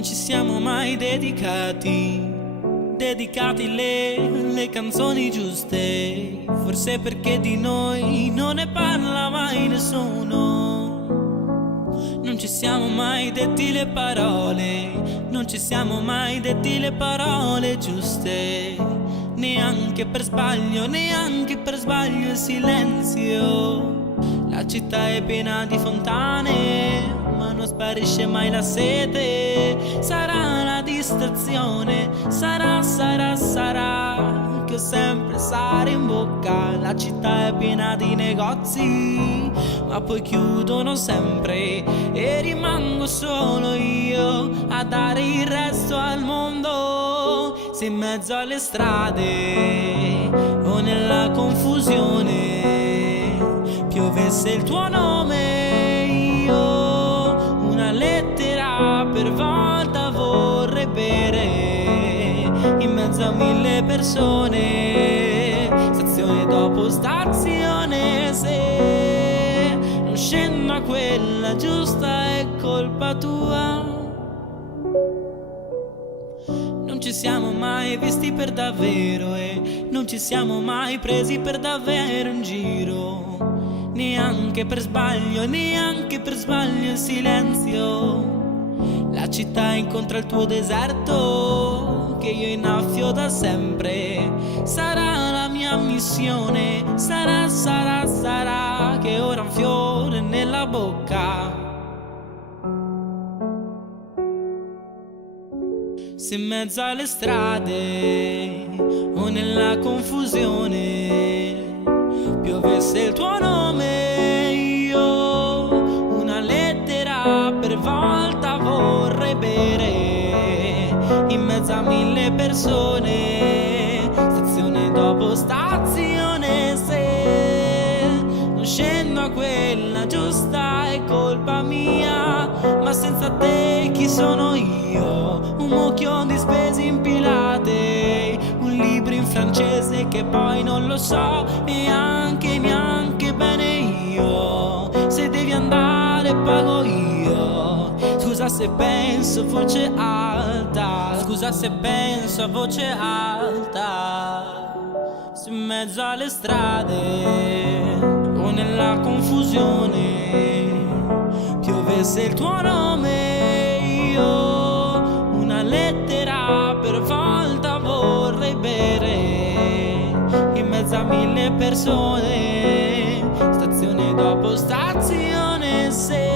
Non ci siamo mai dedicati le canzoni giuste, forse perché di noi non ne parla mai nessuno. Non ci siamo mai detti le parole, non ci siamo mai detti le parole giuste, neanche per sbaglio il silenzio. La città è piena di fontane, ma non sparisce mai la sete. Sarà la distrazione, sarà che ho sempre sale in bocca. La città è piena di negozi, ma poi chiudono sempre e rimango solo io a dare il resto al mondo. Se in mezzo alle strade o nella confusione piovesse il tuo nome, io una lettera per volta vorrei bere in mezzo a 1000 persone, stazione dopo stazione. Se non scendo a quella giusta è colpa tua. Non ci siamo mai visti per davvero e non ci siamo mai presi per davvero in giro, neanche per sbaglio il silenzio. La città incontra il tuo deserto che io innaffio da sempre. Sarà la mia missione, sarà che ora un fiore nella bocca. Se in mezzo alle strade o nella confusione piovesse il tuo nome, io una lettera per volta vorrei bere in mezzo a 1000 persone, stazione dopo stazione. Se non scendo a quella giusta è colpa mia, ma senza te chi sono io? Un mucchio di spese impilate, un libro in francese che poi non lo so neanche bene io. Se devi andare pago io. Scusa se penso a voce alta, scusa se penso a voce alta. Se in mezzo alle strade o nella confusione piovesse il tuo nome, io una lettera per volta vorrei bere in mezzo a 1000 persone, stazione dopo stazione. Se